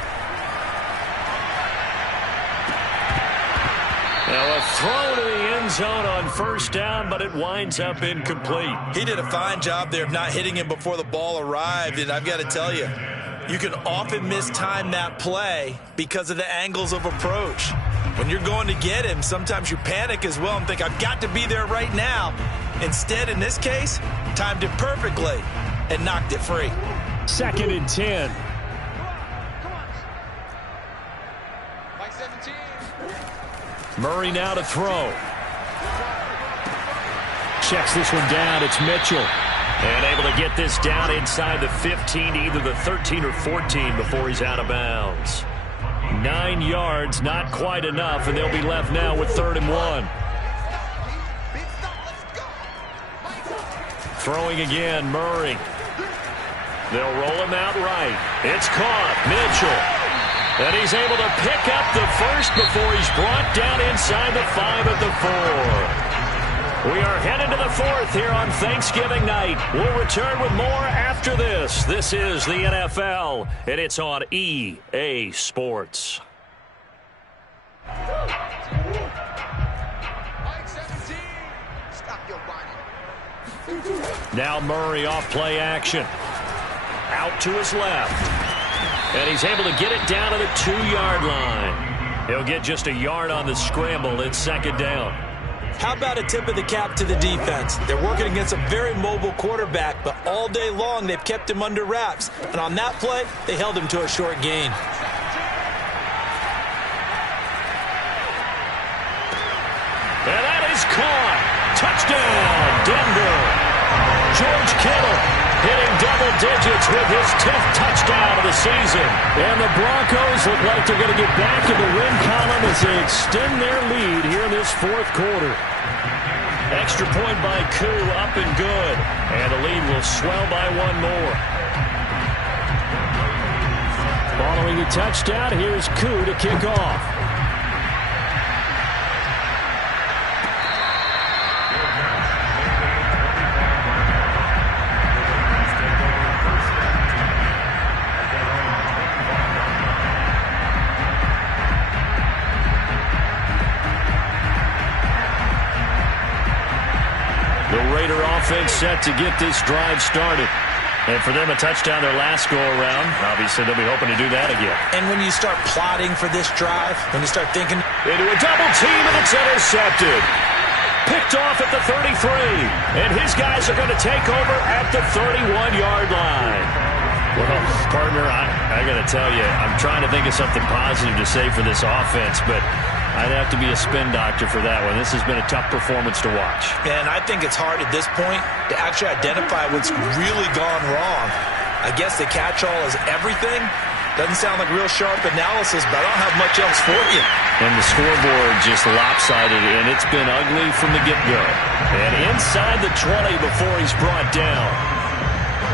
Now a throw to the end zone on 1st down, but it winds up incomplete. He did a fine job there of not hitting him before the ball arrived, and I've got to tell you, you can often mistime that play because of the angles of approach. When you're going to get him, sometimes you panic as well and think, I've got to be there right now. Instead, in this case, timed it perfectly and knocked it free. 2nd and 10. Murray now to throw. Checks this one down. It's Mitchell. And able to get this down inside the 15, either the 13 or 14 before he's out of bounds. 9 yards, not quite enough, and they'll be left now with 3rd and 1. Throwing again, Murray. They'll roll him out right. It's caught. Mitchell. And he's able to pick up the first before he's brought down inside the 5 at the 4. We are headed to the 4th here on Thanksgiving night. We'll return with more after this. This is the NFL, and it's on EA Sports. Now Murray off play action. Out to his left. And he's able to get it down to the 2-yard line. He'll get just a yard on the scramble. It's 2nd down. How about a tip of the cap to the defense? They're working against a very mobile quarterback, but all day long they've kept him under wraps. And on that play, they held him to a short gain. And that is caught. Touchdown, Denver. George Kittle hitting double digits with his 10th touchdown of the season. And the Broncos look like they're going to get back in the win column as they extend their lead here in this 4th quarter. Extra point by Koo, up and good. And the lead will swell by one more. Following the touchdown, here's Koo to kick off. The Raider offense set to get this drive started. And for them, a touchdown their last go-around. Obviously, they'll be hoping to do that again. And when you start plotting for this drive, when you start thinking... Into a double team, and it's intercepted. Picked off at the 33. And his guys are going to take over at the 31-yard line. Well, partner, I got to tell you, I'm trying to think of something positive to say for this offense, but I'd have to be a spin doctor for that one. This has been a tough performance to watch. And I think it's hard at this point to actually identify what's really gone wrong. I guess the catch-all is everything. Doesn't sound like real sharp analysis, but I don't have much else for you. And the scoreboard just lopsided, and it's been ugly from the get-go. And inside the 20 before he's brought down.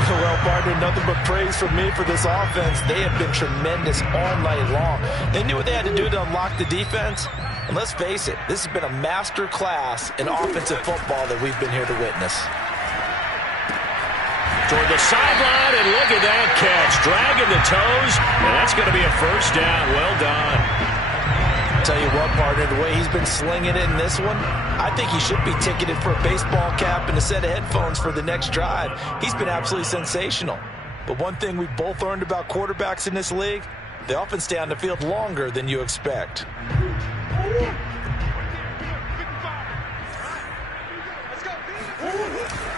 Well, partner, nothing but praise from me for this offense. They have been tremendous all night long. They knew what they had to do to unlock the defense. And let's face it, this has been a master class in offensive football that we've been here to witness. Toward the sideline, and look at that catch. Dragging the toes, and that's going to be a first down. Well done. Tell you what, partner, the way he's been slinging it in this one, I think he should be ticketed for a baseball cap and a set of headphones for the next drive. He's been absolutely sensational. But one thing we both learned about quarterbacks in this league, they often stay on the field longer than you expect.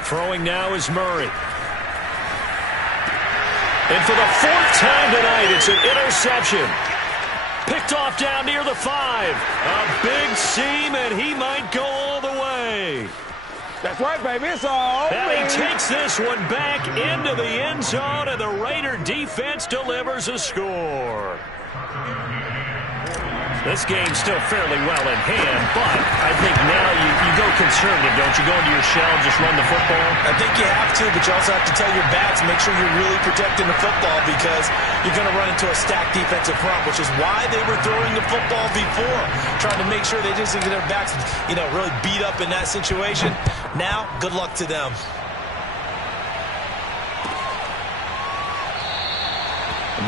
Throwing now is Murray. And for the fourth time tonight, it's an interception. Picked off down near the 5. A big seam, and he might go all the way. That's right, baby. It's all. And he takes this one back into the end zone, and the Raider defense delivers a score. This game's still fairly well in hand, but I think now you go conservative, don't you? Go into your shell and just run the football? I think you have to, but you also have to tell your backs, make sure you're really protecting the football because you're going to run into a stacked defensive front, which is why they were throwing the football before, trying to make sure they just get their backs, really beat up in that situation. Now, good luck to them.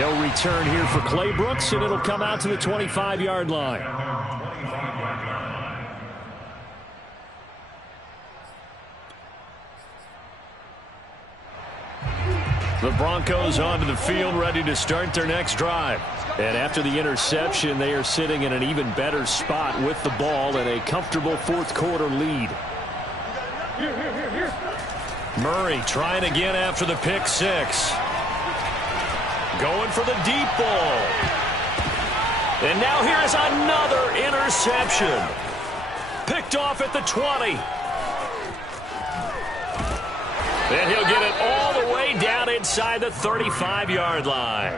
No return here for Clay Brooks, and it'll come out to the 25-yard line. The Broncos onto the field, ready to start their next drive. And after the interception, they are sitting in an even better spot with the ball and a comfortable fourth-quarter lead. Murray trying again after the pick six. Going for the deep ball. And now here is another interception. Picked off at the 20. And he'll get it all the way down inside the 35-yard line.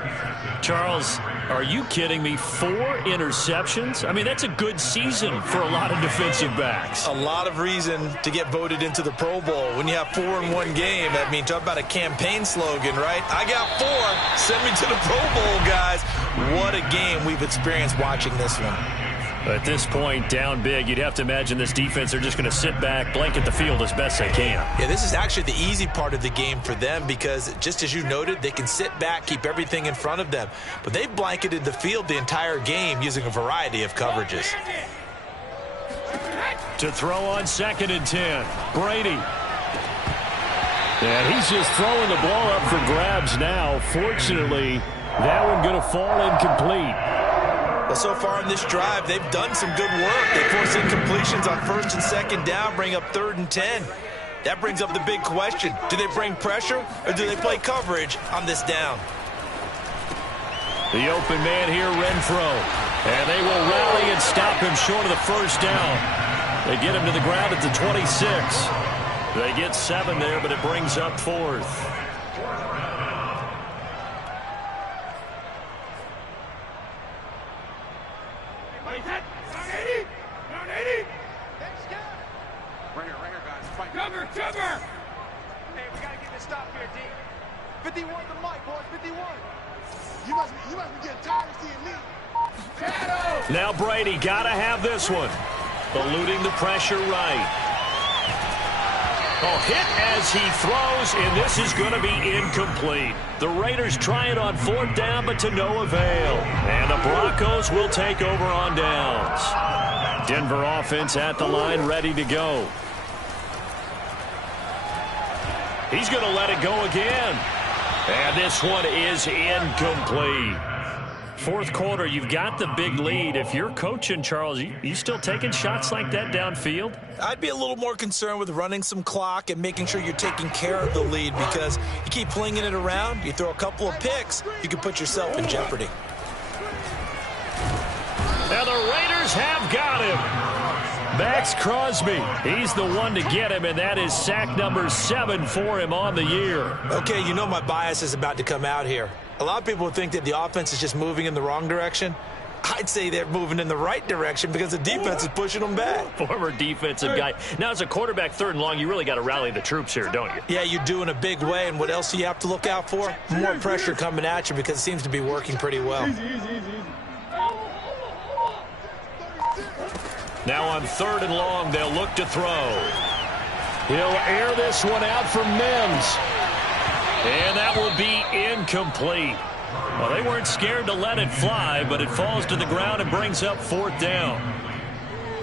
Charles, are you kidding me? 4 interceptions? I mean, that's a good season for a lot of defensive backs. A lot of reason to get voted into the Pro Bowl. When you have 4 in one game, I mean, talk about a campaign slogan, right? I got 4. Send me to the Pro Bowl, guys. What a game we've experienced watching this one. At this point, down big, you'd have to imagine this defense are just going to sit back, blanket the field as best they can. Yeah, this is actually the easy part of the game for them because, just as you noted, they can sit back, keep everything in front of them. But they've blanketed the field the entire game using a variety of coverages. To throw on 2nd and 10, Brady. And he's just throwing the ball up for grabs now. Fortunately, that one going to fall incomplete. Well, so far in this drive, they've done some good work. They force incompletions on 1st and 2nd down, bring up 3rd and 10. That brings up the big question. Do they bring pressure or do they play coverage on this down? The open man here, Renfro. And they will rally and stop him short of the first down. They get him to the ground at the 26. They get 7 there, but it brings up 4th. Trevor! Hey, we got to get this stop here, D. 51 the mic, boys, 51. You must be getting tired of seeing me. Shadow! Now Brady got to have this one. Eluding the pressure right. Oh, hit as he throws, and this is going to be incomplete. The Raiders try it on 4th down, but to no avail. And the Broncos will take over on downs. Denver offense at the line, ready to go. He's going to let it go again. And this one is incomplete. 4th quarter, you've got the big lead. If you're coaching, Charles, you still taking shots like that downfield? I'd be a little more concerned with running some clock and making sure you're taking care of the lead, because you keep flinging it around, you throw a couple of picks, you can put yourself in jeopardy. Now the Raiders have got him. Max Crosby, he's the one to get him, and that is sack number 7 for him on the year. Okay, you know my bias is about to come out here. A lot of people think that the offense is just moving in the wrong direction. I'd say they're moving in the right direction because the defense is pushing them back. Former defensive guy. Now, as a quarterback 3rd and long, you really got to rally the troops here, don't you? Yeah, you do in a big way, and what else do you have to look out for? More pressure coming at you because it seems to be working pretty well. Now on 3rd and long, they'll look to throw. He'll air this one out for Mims. And that will be incomplete. Well, they weren't scared to let it fly, but it falls to the ground and brings up 4th down.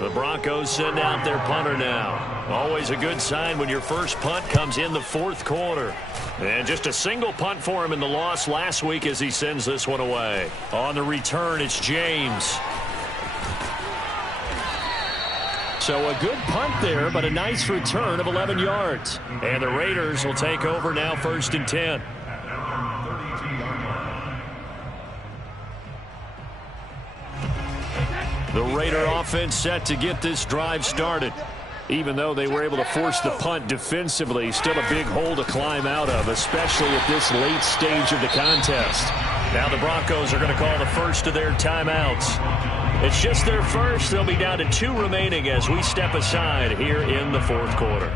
The Broncos send out their punter now. Always a good sign when your first punt comes in the 4th quarter. And just a single punt for him in the loss last week as he sends this one away. On the return, it's James. So a good punt there, but a nice return of 11 yards. And the Raiders will take over now 1st and 10. The Raider offense set to get this drive started. Even though they were able to force the punt defensively, still a big hole to climb out of, especially at this late stage of the contest. Now the Broncos are going to call the first of their timeouts. It's just their first. They'll be down to 2 remaining as we step aside here in the 4th quarter.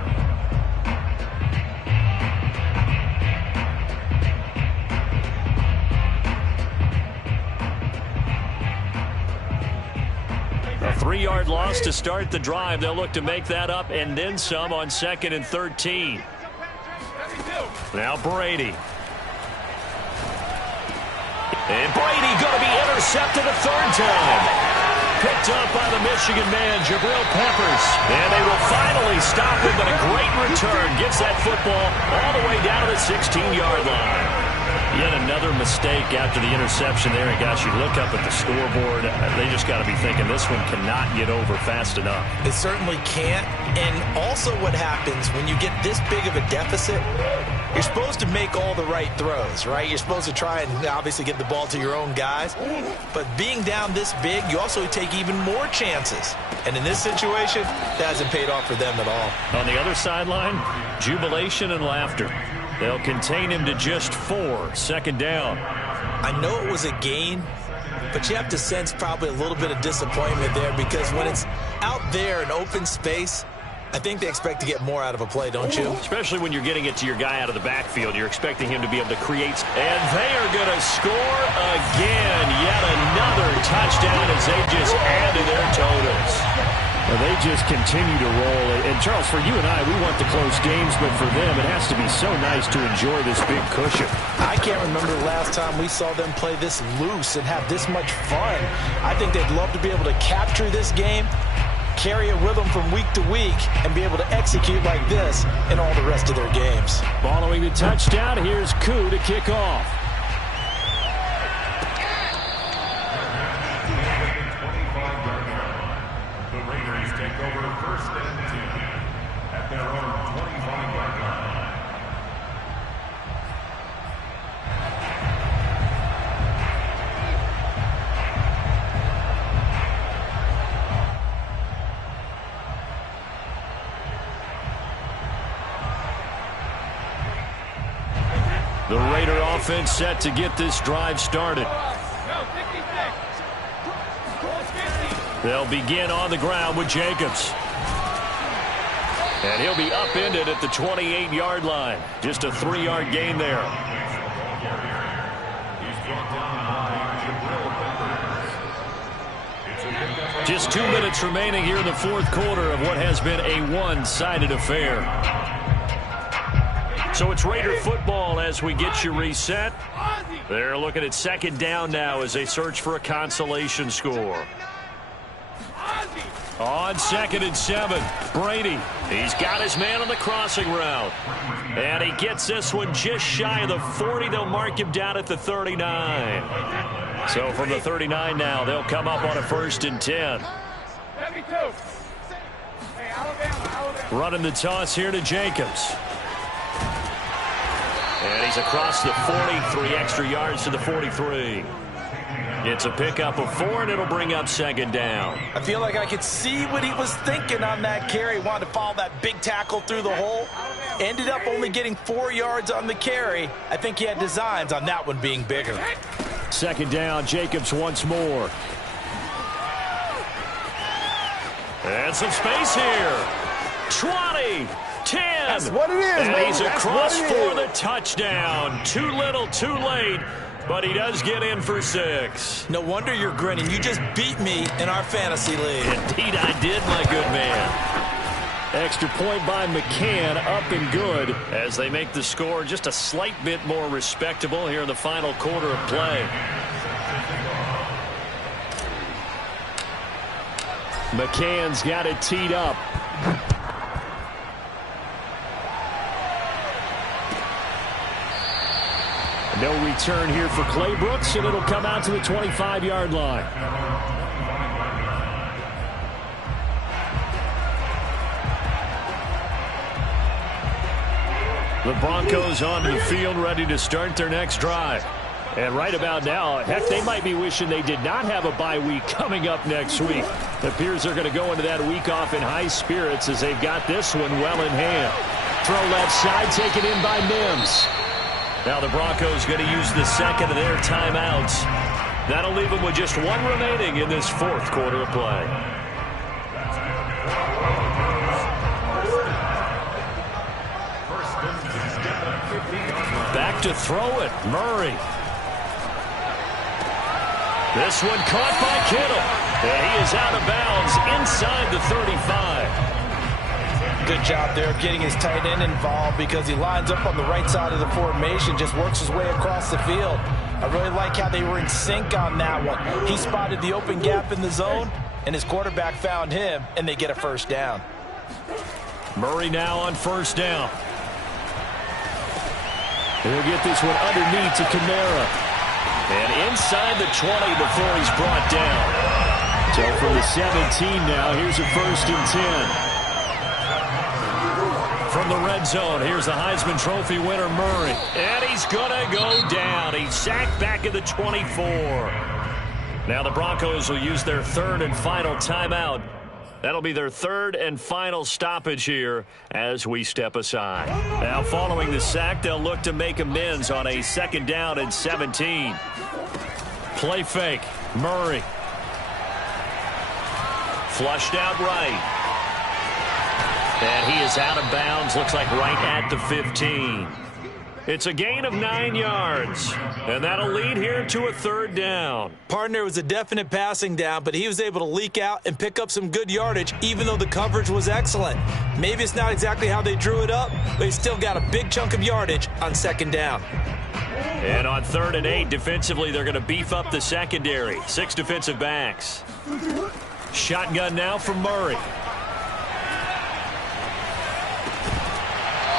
A 3-yard loss to start the drive. They'll look to make that up and then some on 2nd and 13. Now Brady. And Brady going to be intercepted a 3rd time. Picked up by the Michigan man, Jabril Peppers. And they will finally stop him, but a great return gets that football all the way down to the 16-yard line. Yet another mistake after the interception there. And gosh, you look up at the scoreboard, they just got to be thinking this one cannot get over fast enough. It certainly can't. And also what happens when you get this big of a deficit, you're supposed to make all the right throws, right? You're supposed to try and obviously get the ball to your own guys. But being down this big, you also take even more chances. And in this situation, that hasn't paid off for them at all. On the other sideline, jubilation and laughter. They'll contain him to just 4, 2nd down. I know it was a gain, but you have to sense probably a little bit of disappointment there, because when it's out there in open space, I think they expect to get more out of a play, don't you? Especially when you're getting it to your guy out of the backfield. You're expecting him to be able to create. And they are going to score again. Yet another touchdown as they just add to their totals. Well, they just continue to roll. And, Charles, for you and I, we want the close games, but for them, it has to be so nice to enjoy this big cushion. I can't remember the last time we saw them play this loose and have this much fun. I think they'd love to be able to capture this game, carry it with them from week to week, and be able to execute like this in all the rest of their games. Following the touchdown, here's Koo to kick off. Take over 1st and 10 at their own 25-yard line. The Raider offense set to get this drive started. They'll begin on the ground with Jacobs. And he'll be upended at the 28-yard line. Just a 3-yard gain there. Just 2 minutes remaining here in the fourth quarter of what has been a one-sided affair. So it's Raider football as we get you reset. They're looking at second down now as they search for a consolation score. On 2nd and 7, Brady. He's got his man on the crossing route. And he gets this one just shy of the 40. They'll mark him down at the 39. So from the 39 now, they'll come up on a 1st and 10. Running the toss here to Jacobs. And he's across the 40, 3 extra yards to the 43. It's a pickup of 4, and it'll bring up second down. I feel like I could see what he was thinking on that carry. He wanted to follow that big tackle through the hole. Ended up only getting 4 yards on the carry. I think he had designs on that one being bigger. Second down, Jacobs once more. And some space here. 20, 10. That's what it is, and baby. He's across for the touchdown. Too little, too late. But he does get in for 6. No wonder you're grinning. You just beat me in our fantasy league. Indeed I did, my good man. Extra point by McCann, up and good. As they make the score just a slight bit more respectable here in the final quarter of play. McCann's got it teed up. No return here for Clay Brooks, and it'll come out to the 25-yard line. The Broncos onto the field, ready to start their next drive. And right about now, heck, they might be wishing they did not have a bye week coming up next week. It appears they're going to go into that week off in high spirits as they've got this one well in hand. Throw left side, taken in by Mims. Now the Broncos going to use the second of their timeouts. That'll leave them with just 1 remaining in this fourth quarter of play. Back to throw it, Murray. This one caught by Kittle. And he is out of bounds inside the 35. Good job there getting his tight end involved because he lines up on the right side of the formation, just works his way across the field. I really like how they were in sync on that one. He spotted the open gap in the zone, and his quarterback found him, and they get a first down. Murray now on first down. He'll get this one underneath to Kamara. And inside the 20 before he's brought down. So from the 17 now, here's a 1st and 10. From the red zone, here's the Heisman Trophy winner, Murray. And he's going to go down. He's sacked back at the 24. Now the Broncos will use their 3rd and final timeout. That'll be their 3rd and final stoppage here as we step aside. Now following the sack, they'll look to make amends on a 2nd down and 17. Play fake. Murray. Flushed out right. And he is out of bounds, looks like right at the 15. It's a gain of 9 yards, and that'll lead here to a 3rd down. Partner, was a definite passing down, but he was able to leak out and pick up some good yardage, even though the coverage was excellent. Maybe it's not exactly how they drew it up, but he still got a big chunk of yardage on 2nd down. And on 3rd and 8, defensively, they're going to beef up the secondary. 6 defensive backs. Shotgun now from Murray.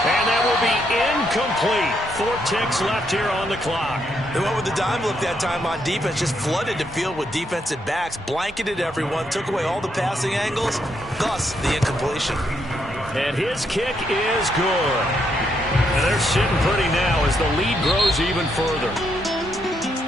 And that will be incomplete. 4 ticks left here on the clock. They went with the dime look that time on defense, just flooded the field with defensive backs, blanketed everyone, took away all the passing angles, thus the incompletion. And his kick is good. And they're sitting pretty now as the lead grows even further.